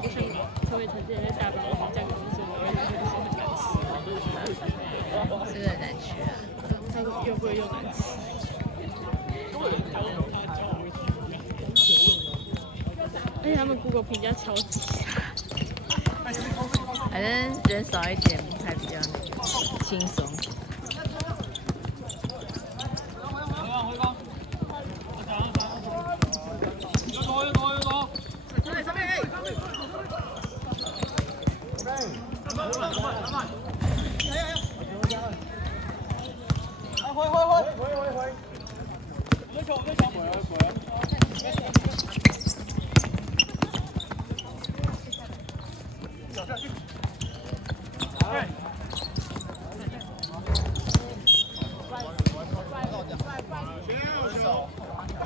就像陈伟成之前在大阪我们这样子说，我就很敢吃。真的很难吃啊。它又贵又难吃。而且他们 Google 评价超级差。反正人少一点还比较轻松。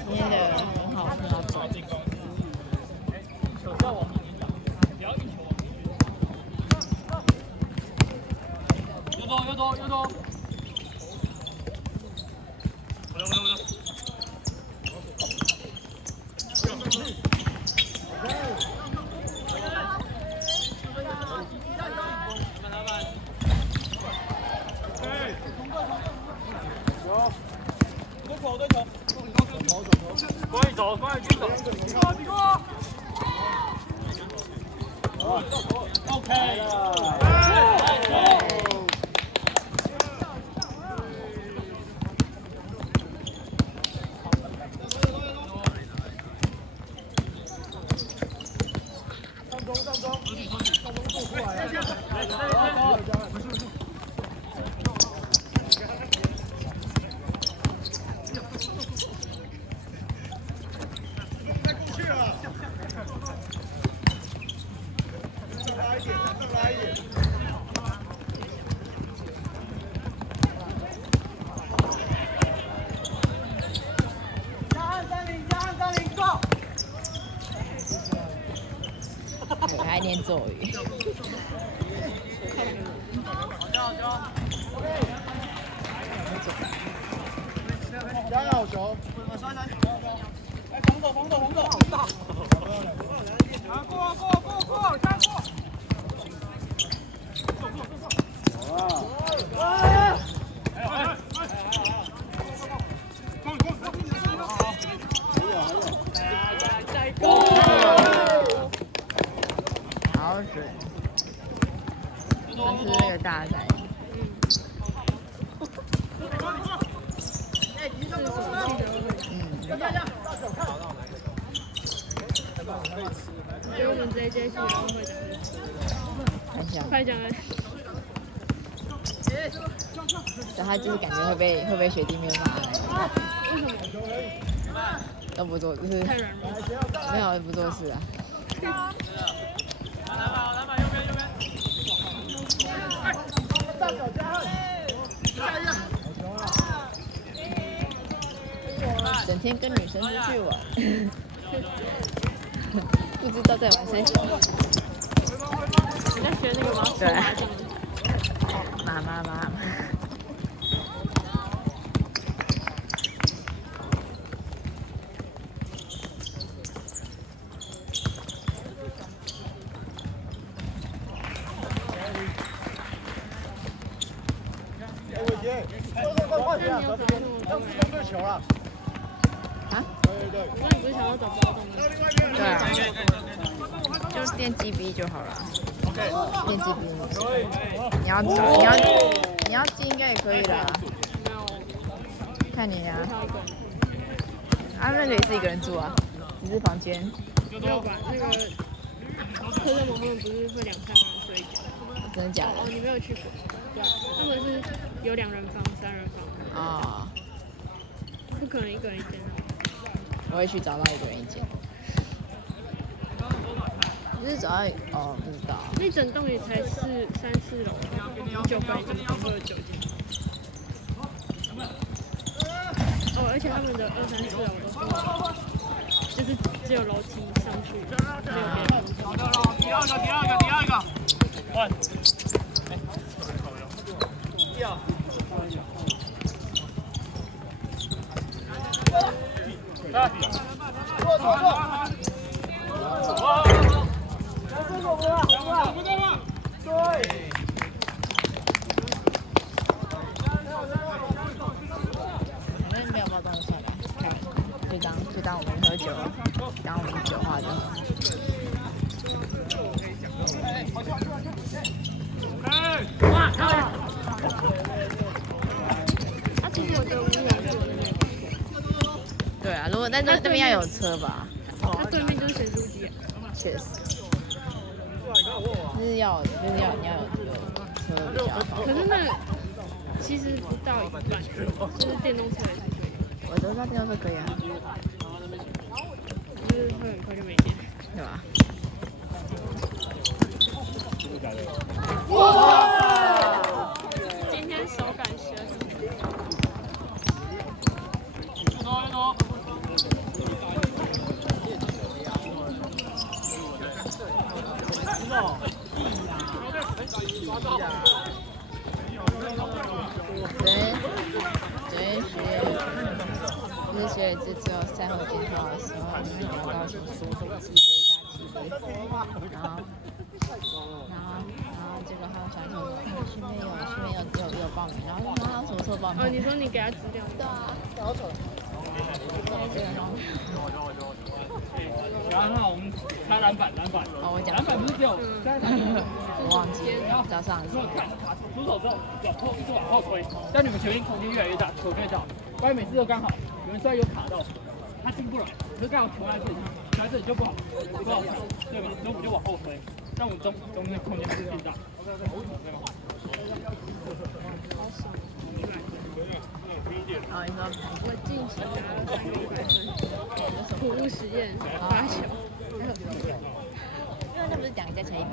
捏的很好，很好走。右走。关于去走。OK。上中做出来了。我还念咒语。加油，球！哎，防守，好大！啊，过，加过！哇！好准！但是那个大赛。所以我们这一届是然后会吃。快讲了。然后他就是感觉会被学弟妹骂。为什么？都不做，就是太软弱。没有不做事啊。篮板右边。大脚加汉，整天跟女生出去玩，不知道在玩些什么。你在学那个吗？对。妈。快点，让自动对球了。啊？对。那你不是想要找包动吗？对啊。就练 GB 就好了。练 GB。你要进应该也可以的。看你啊。那个也是一个人住啊？你是房间？没有吧？那个特乐蒙他们不是会2、3个人睡一间？真的假的？哦，你没有去过？对，他们是有2人房、3人房。哦。不可能1个人1间啊。我会去找到1个人1间。就是找到不知道。那整栋也才3、4楼，9个怎么会有9间？哦，而且他们的2、3、4楼都就是只有楼梯上去，没有别的。第二个。换。坐。反正没有包装就算了，就当我们喝酒，当我们酒话就好。其实我觉得乌兰做的那个，对啊，如果那边要有车吧，它对面就是咸酥鸡啊。确实，就是你要有车比较好。可是那其实不到一半，就是电动车也是可以，我都知道电动车可以啊，就是会很快就没电，对吧？哇！今天手感学什么？就是学这只有赛后检讨的时候，你们聊到什么苏菲鸡杯加鸡杯，然后结果他们传说去面有报名，然后他什么时候报名？哦，你说你给他资料？对啊。然后我们擦篮板。哦，我讲篮板不是只有我忘记了，早上。出手之后往后一直往后推，但你们前面空间越来越大，球越大，不然每次都刚好，有人虽然有卡到，他进不来，可是刚好球在这里，球在这里就不好抢，对吧？所以我们就往后推，让我们中间空间变大。哦，你说我近期拿了300分，普物实验发球，因为那不是两个加起来100吗？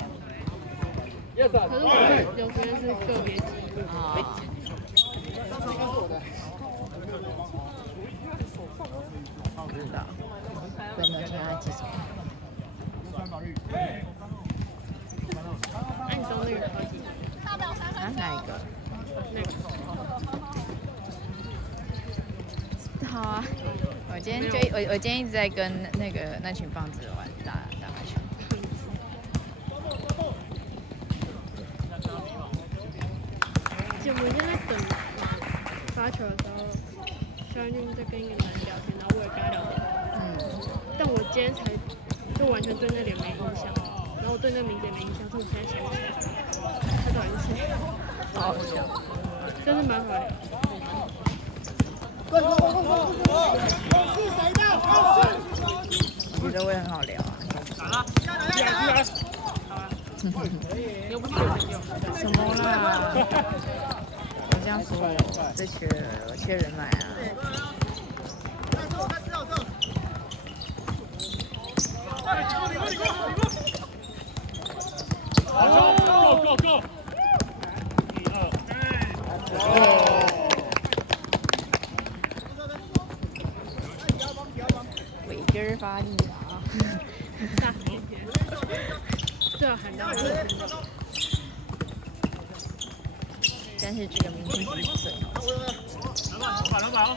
可是我有些是个别级。啊。不知道，我没有听他记什么。那你知道那个好几？啊，哪一个？那个。好啊，我今天一直在跟那群棒子打排球。就我现在等发球的时候，肖恩在跟一个男人聊天，然后我也跟他聊天。但我今天才就完全对那脸没印象，然后我对那名字也没印象，所以我现在想不起来他到底是谁。好好笑，真是蛮好聊。我觉得我也很好聊啊。什么啦？我这样说，我缺人脉啊。Go！ 伟根儿发力啊！大甜甜，最好喊到我的听到。但是这个明星是最好吃。篮板哦！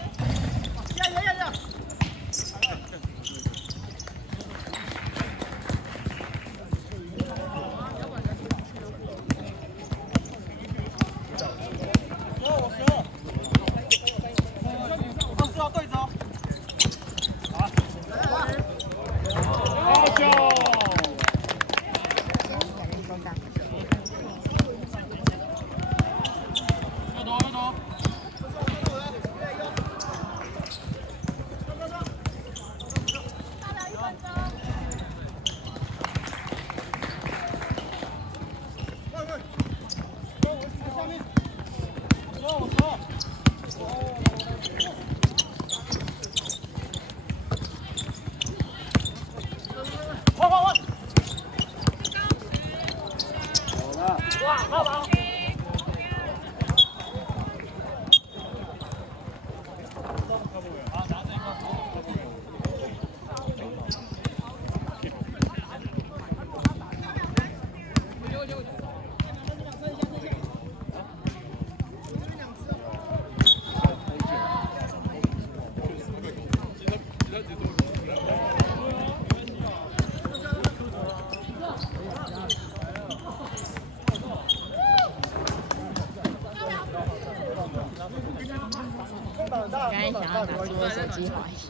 刚才想要拿出我手机滑一下。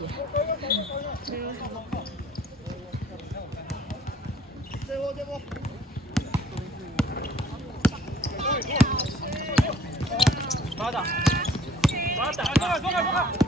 把他打，把他打，